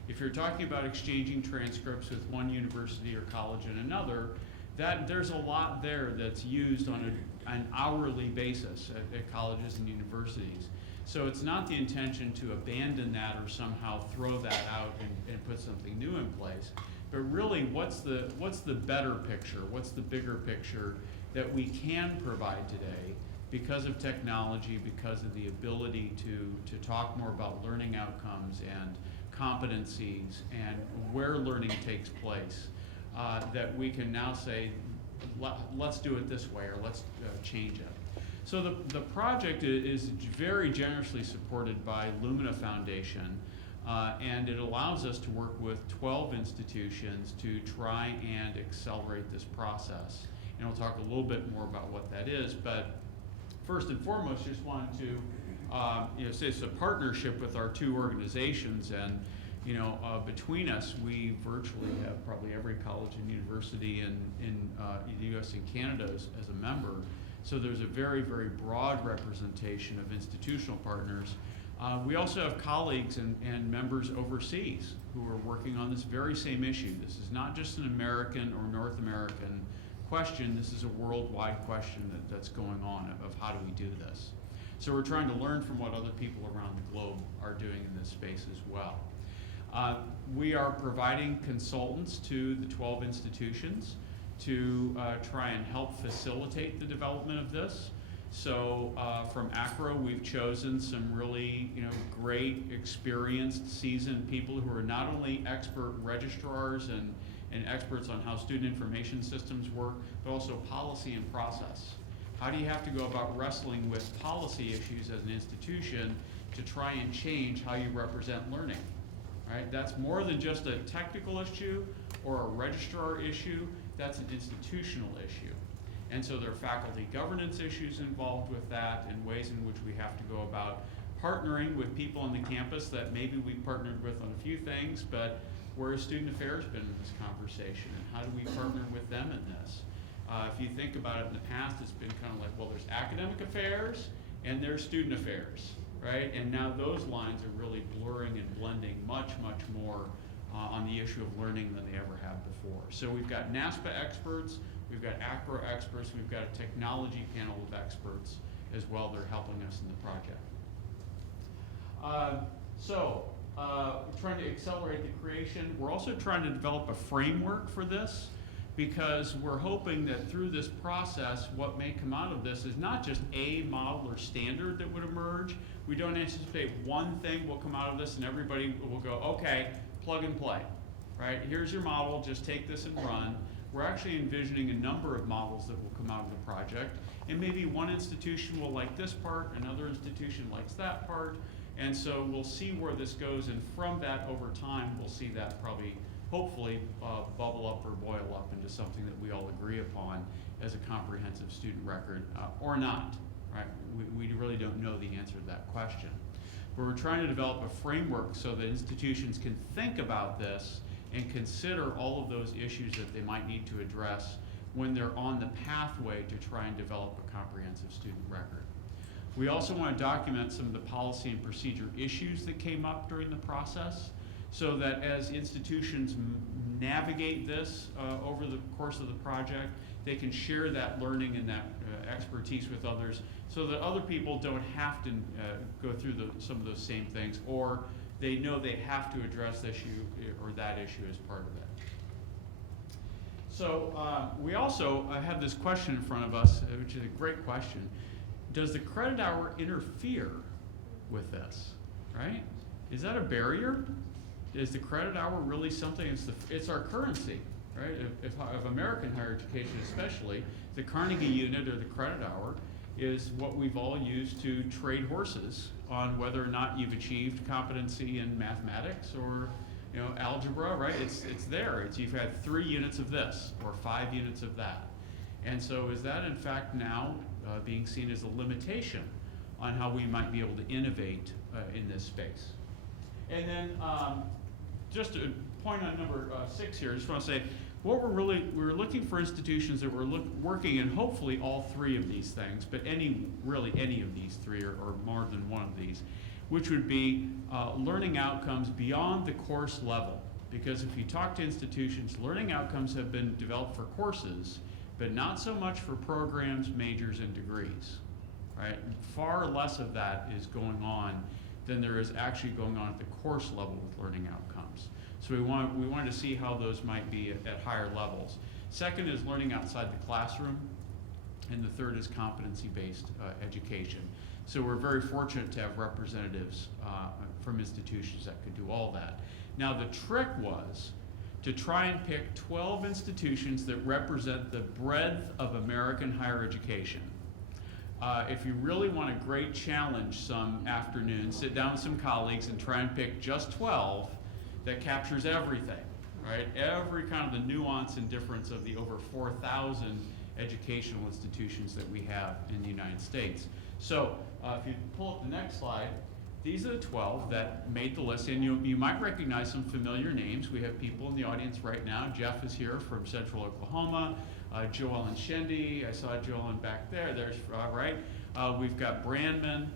If you're talking about exchanging transcripts with one university or college and another, there's a lot there that's used on an hourly basis at colleges and universities. So it's not the intention to abandon that or somehow throw that out and put something new in place, but really what's the better picture, what's the bigger picture that we can provide today because of technology, because of the ability to talk more about learning outcomes and competencies and where learning takes place, that we can now say, let's do it this way or let's change it. So the project is very generously supported by Lumina Foundation, and it allows us to work with 12 institutions to try and accelerate this process. And we'll talk a little bit more about what that is, but first and foremost, just wanted to say it's a partnership with our two organizations, and between us, we virtually have probably every college and university in the U.S. and Canada as a member. So there's a very, very broad representation of institutional partners. We also have colleagues and members overseas who are working on this very same issue. This is not just an American or North American question. This is a worldwide question that's going on of how do we do this. So we're trying to learn from what other people around the globe are doing in this space as well. We are providing consultants to the 12 institutions to try and help facilitate the development of this. So from ACRO, we've chosen some really great, experienced, seasoned people who are not only expert registrars and experts on how student information systems work, but also policy and process. How do you have to go about wrestling with policy issues as an institution to try and change how you represent learning? Right? That's more than just a technical issue or a registrar issue, that's an institutional issue. And so there are faculty governance issues involved with that, and ways in which we have to go about partnering with people on the campus that maybe we've partnered with on a few things, but where has student affairs been in this conversation, and how do we partner with them in this? If you think about it in the past, it's been kind of like, well, there's academic affairs and there's student affairs, right? And now those lines are really blurring and blending much, much more on the issue of learning than they ever have before. So we've got NASPA experts, we've got ACRO experts, we've got a technology panel of experts as well that are helping us in the project. We're trying to accelerate the creation. We're also trying to develop a framework for this, because we're hoping that through this process, what may come out of this is not just a model or standard that would emerge. We don't anticipate one thing will come out of this and everybody will go, okay, plug and play, right? Here's your model, just take this and run. We're actually envisioning a number of models that will come out of the project, and maybe one institution will like this part, another institution likes that part, and so we'll see where this goes, and from that over time, we'll see that probably hopefully bubble up or boil up into something that we all agree upon as a comprehensive student record, or not, right? We really don't know the answer to that question. But we're trying to develop a framework so that institutions can think about this and consider all of those issues that they might need to address when they're on the pathway to try and develop a comprehensive student record. We also want to document some of the policy and procedure issues that came up during the process, so that as institutions navigate this over the course of the project, they can share that learning and that expertise with others, so that other people don't have to go through some of those same things, or they know they have to address this issue or that issue as part of it. So we also have this question in front of us, which is a great question. Does the credit hour interfere with this, right? Is that a barrier? Is the credit hour really something, it's our currency, right? Of American higher education especially, the Carnegie unit or the credit hour is what we've all used to trade horses on whether or not you've achieved competency in mathematics or algebra, right? It's there. You've had 3 units of this or 5 units of that. And so is that in fact now being seen as a limitation on how we might be able to innovate in this space? And then just a point on number 6 here, I just want to say, what we're looking for institutions that were working in hopefully all 3 of these things, but really any of these 3 or more than one of these, which would be learning outcomes beyond the course level. Because if you talk to institutions, learning outcomes have been developed for courses, but not so much for programs, majors, and degrees, right? Far less of that is going on than there is actually going on at the course level with learning outcomes. So we wanted to see how those might be at higher levels. Second is learning outside the classroom, and the third is competency-based education. So we're very fortunate to have representatives from institutions that could do all that. Now the trick was to try and pick 12 institutions that represent the breadth of American higher education. If you really want a great challenge some afternoon, sit down with some colleagues and try and pick just 12 that captures everything, right? Every kind of the nuance and difference of the over 4,000 educational institutions that we have in the United States. So if you pull up the next slide, these are the 12 that made the list, and you might recognize some familiar names. We have people in the audience right now. Jeff is here from Central Oklahoma. Joellen Shendy, I saw Joellen back there. There's right. We've got Brandman.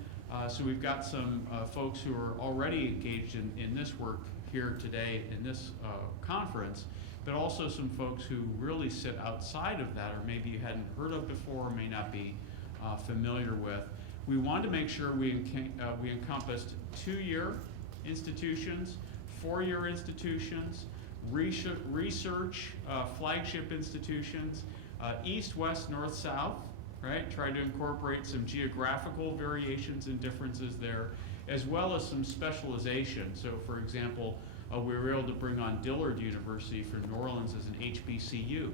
So we've got some folks who are already engaged in this work here today in this conference, but also some folks who really sit outside of that, or maybe you hadn't heard of before, or may not be familiar with. We wanted to make sure we encompassed 2-year institutions, 4-year institutions, research flagship institutions, east, west, north, south, right? Try to incorporate some geographical variations and differences there, as well as some specialization. So for example, we were able to bring on Dillard University from New Orleans as an HBCU.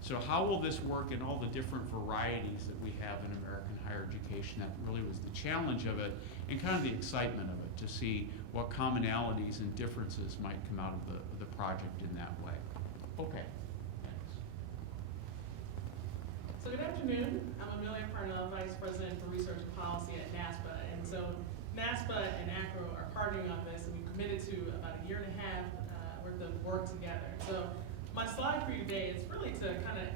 So how will this work in all the different varieties that we have in American higher education? That really was the challenge of it, and kind of the excitement of it, to see what commonalities and differences might come out of the project in that way. Okay, thanks. So good afternoon. I'm Amelia Parnell, Vice President for Research and Policy at NASPA. And so NASPA and ACRO are partnering on this, and we've committed to about a year and a half worth of work together. So my slide for you today is really to kind of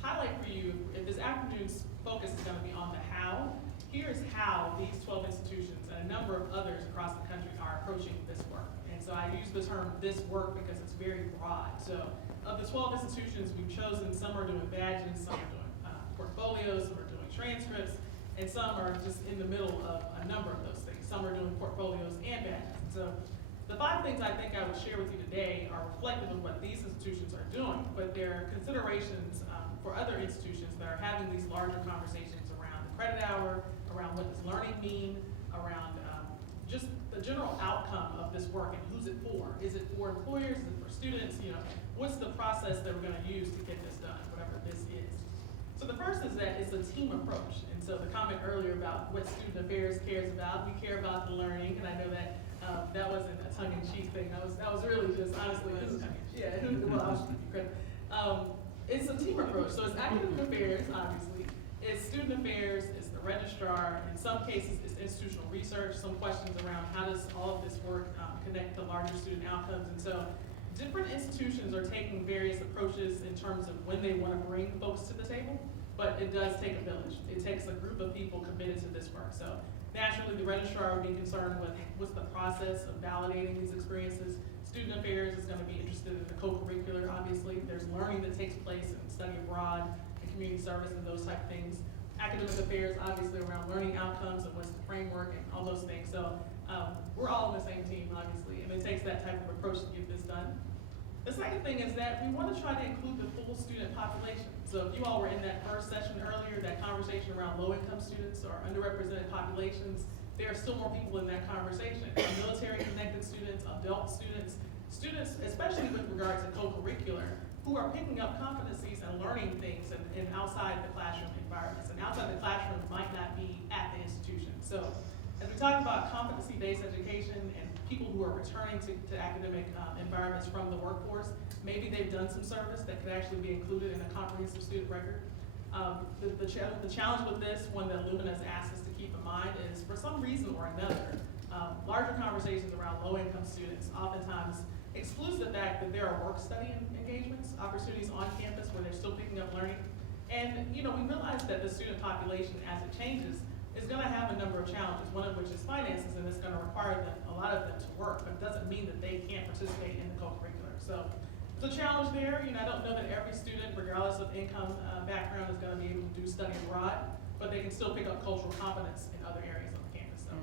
highlight for you, if this afternoon's focus is going to be on the how, here's how these 12 institutions and a number of others across the country are approaching this work. And so I use the term this work because it's very broad. So of the 12 institutions we've chosen, some are doing badges, some are doing portfolios, some are doing transcripts, and some are just in the middle of a number of those things. Some are doing portfolios and badges. And so the 5 things I think I would share with you today are reflective of what these institutions are doing, but they're considerations for other institutions that are having these larger conversations around the credit hour, around what does learning mean, around just the general outcome of this work and who's it for. Is it for employers? Is it for students? You know, what's the process that we're going to use to get this done, whatever this is. So the first is that it's a team approach. And so the comment earlier about what student affairs cares about, we care about the learning, and I know that that wasn't a tongue-in-cheek thing. That was really just honestly, well, I'll give you credit. It's a team approach. So it's academic affairs, obviously. It's student affairs. It's the registrar. In some cases, it's institutional research. Some questions around how does all of this work connect to larger student outcomes. And so different institutions are taking various approaches in terms of when they want to bring folks to the table, but it does take a village. It takes a group of people committed to this work. So naturally, the registrar would be concerned with what's the process of validating these experiences. Student affairs is going to be interested in the co-curricular, obviously. There's learning that takes place in study abroad and community service and those type of things. Academic affairs, obviously, around learning outcomes and what's the framework and all those things. So we're all on the same team, obviously, and it takes that type of approach to get this done. The second thing is that we want to try to include the full student population. So if you all were in that first session earlier, that conversation around low-income students or underrepresented populations, there are still more people in that conversation. Military-connected students, adult students, students, especially with regard to co-curricular, who are picking up competencies and learning things in outside the classroom environments. And outside the classroom might not be at the institution. So as we talk about competency-based education and people who are returning to academic environments from the workforce, maybe they've done some service that could actually be included in a comprehensive student record. The challenge with this, one that Lumina has asked us to keep in mind, is for some reason or another, larger conversations around low-income students oftentimes excludes the fact that there are work-study engagements, opportunities on campus where they're still picking up learning. And we realize that the student population, as it changes, is going to have a number of challenges, one of which is finances, and it's going to require a lot of them to work, but it doesn't mean that they can't participate in the co-curricular. So there's a challenge there. I don't know that every student, regardless of income background, is going to be able to do study abroad, but they can still pick up cultural competence in other areas on campus. So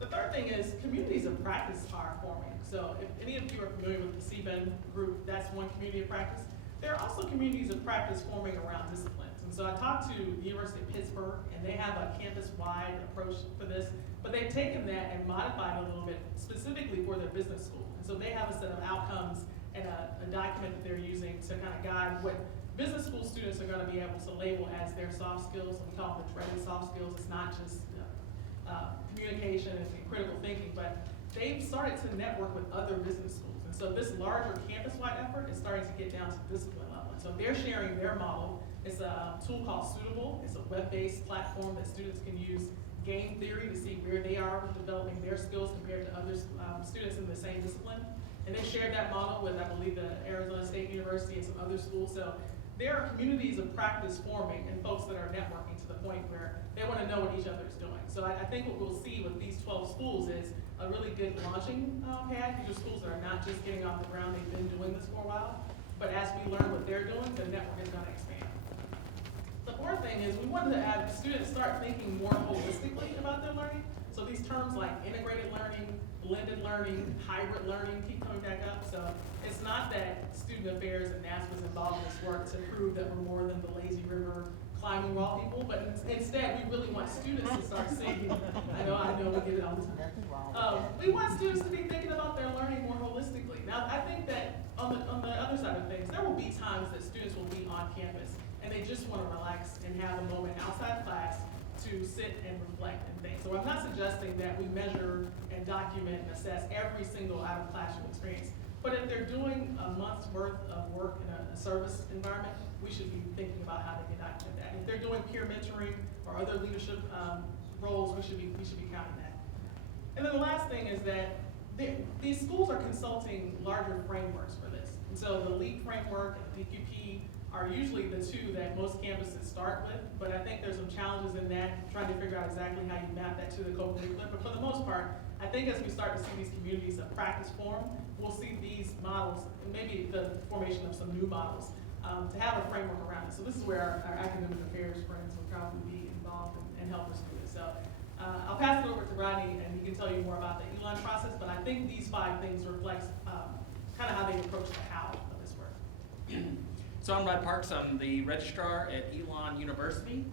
the third thing is communities of practice are forming. So if any of you are familiar with the CBEN group, that's one community of practice. There are also communities of practice forming around disciplines. And so I talked to the University of Pittsburgh, and they have a campus-wide approach for this, but they've taken that and modified it a little bit specifically for their business school. And so they have a set of outcomes and a document that they're using to kind of guide what business school students are going to be able to label as their soft skills. We call them the dreaded soft skills. It's not just communication and critical thinking, but they've started to network with other business schools. And so this larger campus-wide effort is starting to get down to discipline level. And so they're sharing their model It's a tool called Suitable. It's a web-based platform that students can use game theory to see where they are with developing their skills compared to other students in the same discipline. And they shared that model with, I believe, the Arizona State University and some other schools. So there are communities of practice forming and folks that are networking to the point where they want to know what each other is doing. So I think what we'll see with these 12 schools is a really good launching pad. These are schools that are not just getting off the ground, they've been doing this for a while. But as we learn what they're doing, the network is going to expand. The fourth thing is we wanted to have students start thinking more holistically about their learning. So these terms like integrated learning, blended learning, hybrid learning keep coming back up. So it's not that student affairs and NASPA is involved in this work to prove that we're more than the lazy river climbing wall people, but instead we really want students to start seeing, I know we get it all the time. We want students to be thinking about their learning more holistically. Now I think that on the other side of things, there will be times that students will be on campus and they just want to relax and have a moment outside class to sit and reflect and think. So I'm not suggesting that we measure and document and assess every single out of classroom experience. But if they're doing a month's worth of work in a service environment, we should be thinking about how they can document that. If they're doing peer mentoring or other leadership roles, we should be counting that. And then the last thing is that these schools are consulting larger frameworks for this. And so the LEAP framework and the PQP are usually the two that most campuses start with, but I think there's some challenges in that, trying to figure out exactly how you map that to the co-curricular. But for the most part, I think as we start to see these communities of practice form, we'll see these models, and maybe the formation of some new models, to have a framework around it. So this is where our academic affairs friends will probably be involved and help us do this. So I'll pass it over to Rodney, and he can tell you more about the Elon process, but I think these 5 things reflect kind of how they approach the how of this work. So I'm Rod Parks, I'm the registrar at Elon University,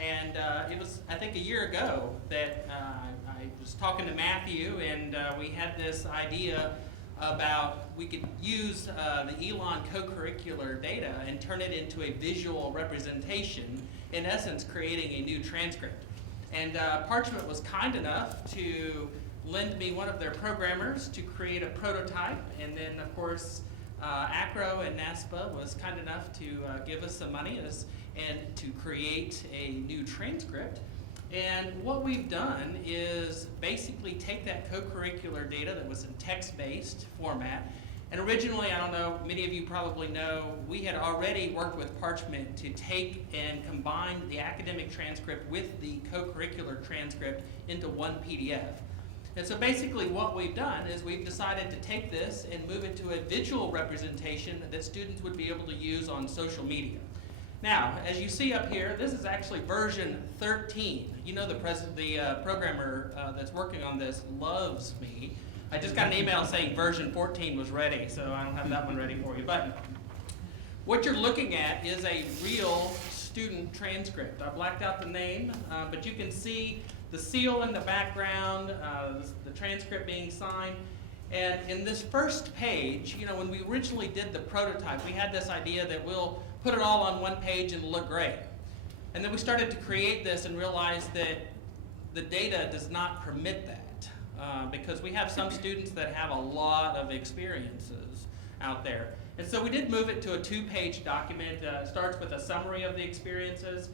and it was, I think, a year ago that I was talking to Matthew, and we had this idea about we could use the Elon co-curricular data and turn it into a visual representation, in essence creating a new transcript. And Parchment was kind enough to lend me one of their programmers to create a prototype, and then of course ACRO and NASPA was kind enough to give us some money and to create a new transcript. And what we've done is basically take that co-curricular data that was in text-based format. And originally, I don't know, many of you probably know, we had already worked with Parchment to take and combine the academic transcript with the co-curricular transcript into one PDF. And so basically what we've done is we've decided to take this and move it to a visual representation that students would be able to use on social media. Now, as you see up here, this is actually version 13. You know the programmer that's working on this loves me. I just got an email saying version 14 was ready, so I don't have that one ready for you. But what you're looking at is a real student transcript. I blacked out the name, but you can see the seal in the background, the transcript being signed. And in this first page, you know, when we originally did the prototype, we had this idea that we'll put it all on one page and look great. And then we started to create this and realized that the data does not permit that because we have some students that have a lot of experiences out there. And so we did move it to a 2-page document. It starts with a summary of the experiences,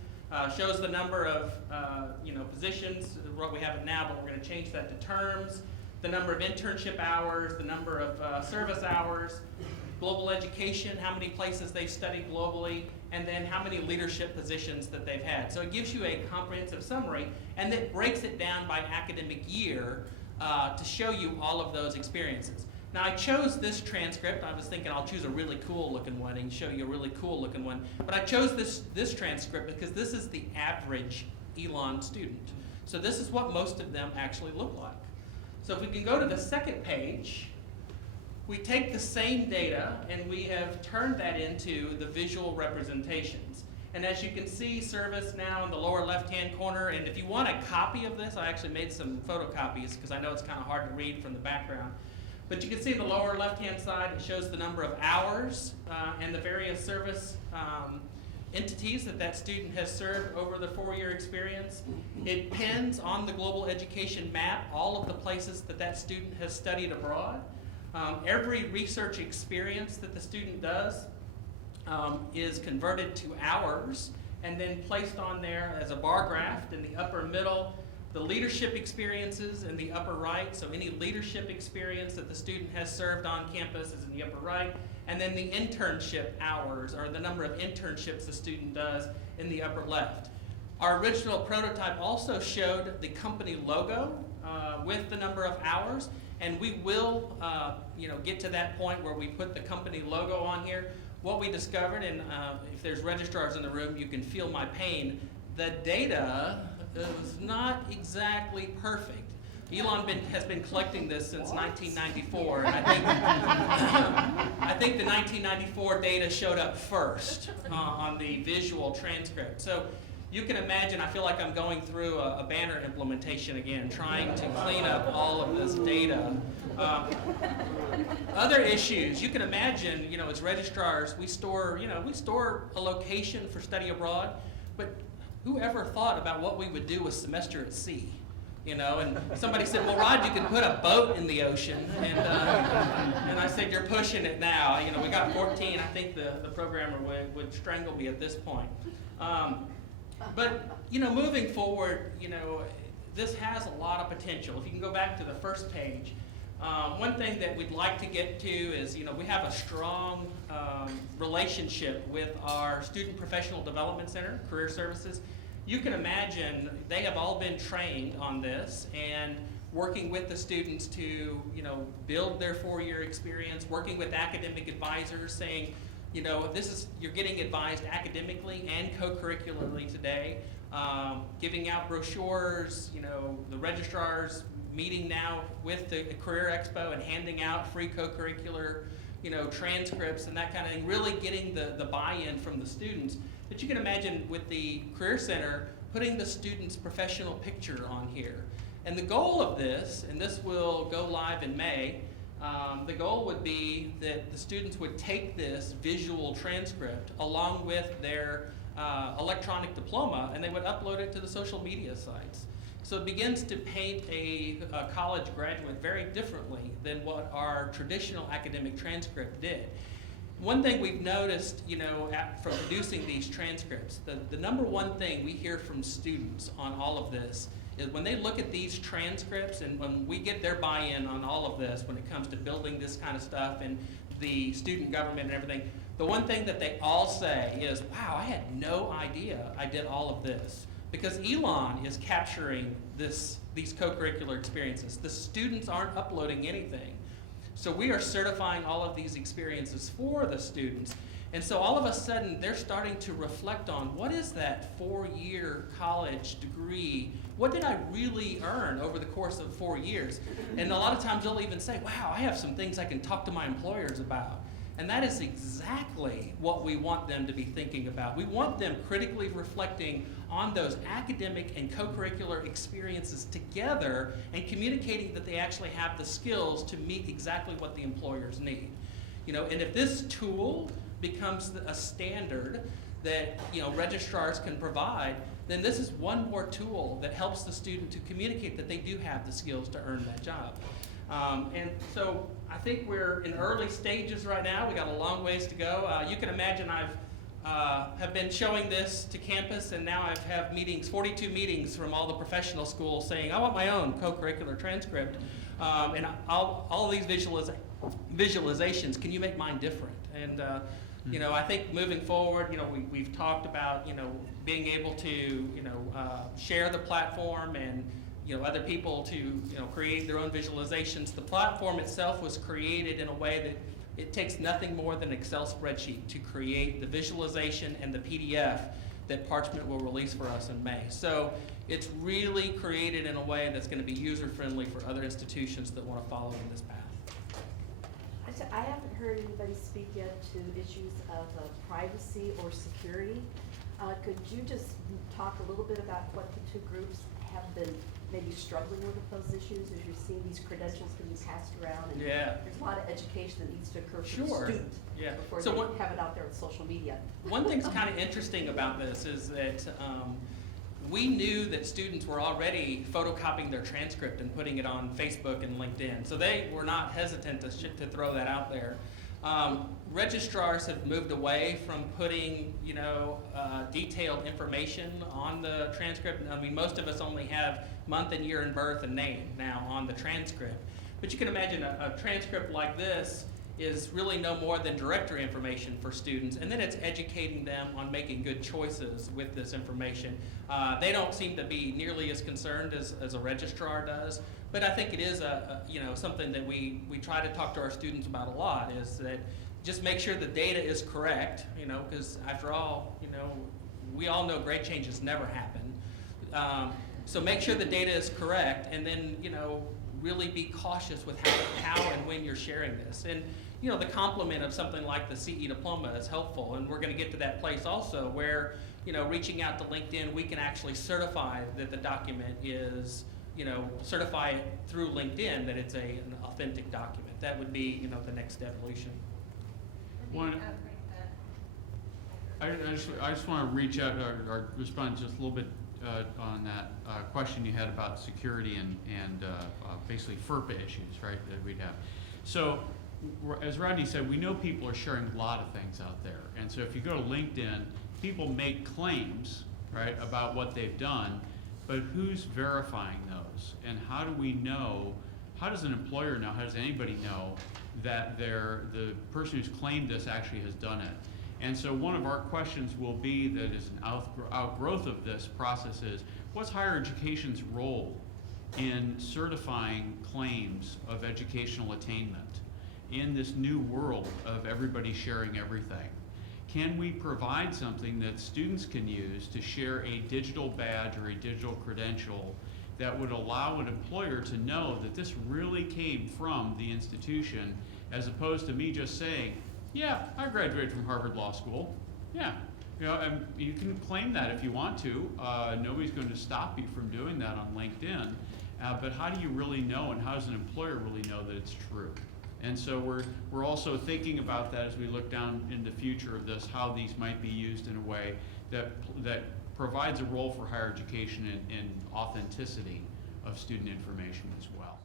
shows the number of positions, what we have it now, but we're going to change that to terms, the number of internship hours, the number of service hours, global education, how many places they've studied globally, and then how many leadership positions that they've had. So it gives you a comprehensive summary, and it breaks it down by academic year to show you all of those experiences. Now I chose this transcript. I was thinking I'll choose a really cool looking one and show you a really cool looking one, but I chose this transcript because this is the average Elon student. So this is what most of them actually look like. So if we can go to the second page, we take the same data and we have turned that into the visual representations. And as you can see, service now in the lower left-hand corner, and if you want a copy of this, I actually made some photocopies because I know it's kind of hard to read from the background. But you can see in the lower left-hand side, it shows the number of hours and the various service entities that student has served over the 4-year experience. It pins on the global education map all of the places that student has studied abroad. Every research experience that the student does is converted to hours and then placed on there as a bar graph. In the upper middle, the leadership experiences in the upper right. So any leadership experience that the student has served on campus is in the upper right. And then the internship hours, or the number of internships the student does, in the upper left. Our original prototype also showed the company logo with the number of hours, and we will get to that point where we put the company logo on here. What we discovered, and if there's registrars in the room, you can feel my pain, the data is not exactly perfect. Elon has been collecting this since 1994, and I think the 1994 data showed up first on the visual transcript. So you can imagine, I feel like I'm going through a banner implementation again, trying to clean up all of this data. Other issues, you can imagine, as registrars, we store a location for study abroad, but who ever thought about what we would do a semester at sea? And somebody said, well, Rod, you can put a boat in the ocean. And I said, you're pushing it now. We got 14. I think the programmer would strangle me at this point. But moving forward, this has a lot of potential. If you can go back to the first page, one thing that we'd like to get to is, we have a strong relationship with our Student Professional Development Center, Career Services. You can imagine they have all been trained on this and working with the students to, build their 4-year experience, working with academic advisors saying, you're getting advised academically and co-curricularly today, giving out brochures, the registrars meeting now with the Career Expo and handing out free co-curricular, transcripts and that kind of thing, really getting the buy-in from the students. But you can imagine with the Career Center, putting the student's professional picture on here. And the goal of this, and this will go live in May, the goal would be that the students would take this visual transcript along with their electronic diploma, and they would upload it to the social media sites. So it begins to paint a college graduate very differently than what our traditional academic transcript did. One thing we've noticed, from producing these transcripts, the number one thing we hear from students on all of this is when they look at these transcripts and when we get their buy-in on all of this, when it comes to building this kind of stuff and the student government and everything, the one thing that they all say is, wow, I had no idea I did all of this. Because Elon is capturing these co-curricular experiences. The students aren't uploading anything. So we are certifying all of these experiences for the students. And so all of a sudden, they're starting to reflect on what is that 4-year college degree? What did I really earn over the course of 4 years? And a lot of times they'll even say, wow, I have some things I can talk to my employers about. And that is exactly what we want them to be thinking about. We want them critically reflecting on those academic and co-curricular experiences together and communicating that they actually have the skills to meet exactly what the employers need. And if this tool becomes a standard that registrars can provide, then this is one more tool that helps the student to communicate that they do have the skills to earn that job. And so I think we're in early stages right now. We got a long ways to go. You can imagine have been showing this to campus, and now I have 42 meetings from all the professional schools saying, I want my own co-curricular transcript. And all these visualizations, can you make mine different? And I think moving forward, we've talked about, being able to, share the platform and other people to create their own visualizations. The platform itself was created in a way that it takes nothing more than an Excel spreadsheet to create the visualization and the PDF that Parchment will release for us in May. So it's really created in a way that's going to be user-friendly for other institutions that want to follow in this path. I haven't heard anybody speak yet to issues of privacy or security. Could you just talk a little bit about what the two groups have been maybe struggling with those issues as you're seeing these credentials being passed around? And there's a lot of education that needs to occur for the student before they have it out there with social media. One thing's kind of interesting about this is that we knew that students were already photocopying their transcript and putting it on Facebook and LinkedIn. So they were not hesitant to throw that out there. Registrars have moved away from putting, detailed information on the transcript. I mean, most of us only have month and year and birth and name now on the transcript. But you can imagine a transcript like this is really no more than directory information for students, and then it's educating them on making good choices with this information. They don't seem to be nearly as concerned as a registrar does, but I think it is something that we try to talk to our students about a lot, is that just make sure the data is correct, because after all, we all know grade changes never happen. So make sure the data is correct, and then, really be cautious with how and when you're sharing this. And, the complement of something like the CE diploma is helpful, and we're gonna get to that place also where, reaching out to LinkedIn, we can actually certify that the document is, certify it through LinkedIn that it's an authentic document. That would be, the next evolution. I just want to reach out or respond just a little bit on that question you had about security and basically FERPA issues, right, that we'd have. So, as Rodney said, we know people are sharing a lot of things out there. And so if you go to LinkedIn, people make claims, right, about what they've done, but who's verifying those? And how do we know, how does an employer know, how does anybody know that the person who's claimed this actually has done it? And so one of our questions will be, that is an outgrowth of this process, is what's higher education's role in certifying claims of educational attainment in this new world of everybody sharing everything? Can we provide something that students can use to share a digital badge or a digital credential that would allow an employer to know that this really came from the institution, as opposed to me just saying, yeah, I graduated from Harvard Law School. Yeah, and you can claim that if you want to. Nobody's going to stop you from doing that on LinkedIn. But how do you really know, and how does an employer really know that it's true? And so we're also thinking about that as we look down in the future of this, how these might be used in a way that provides a role for higher education and authenticity of student information as well.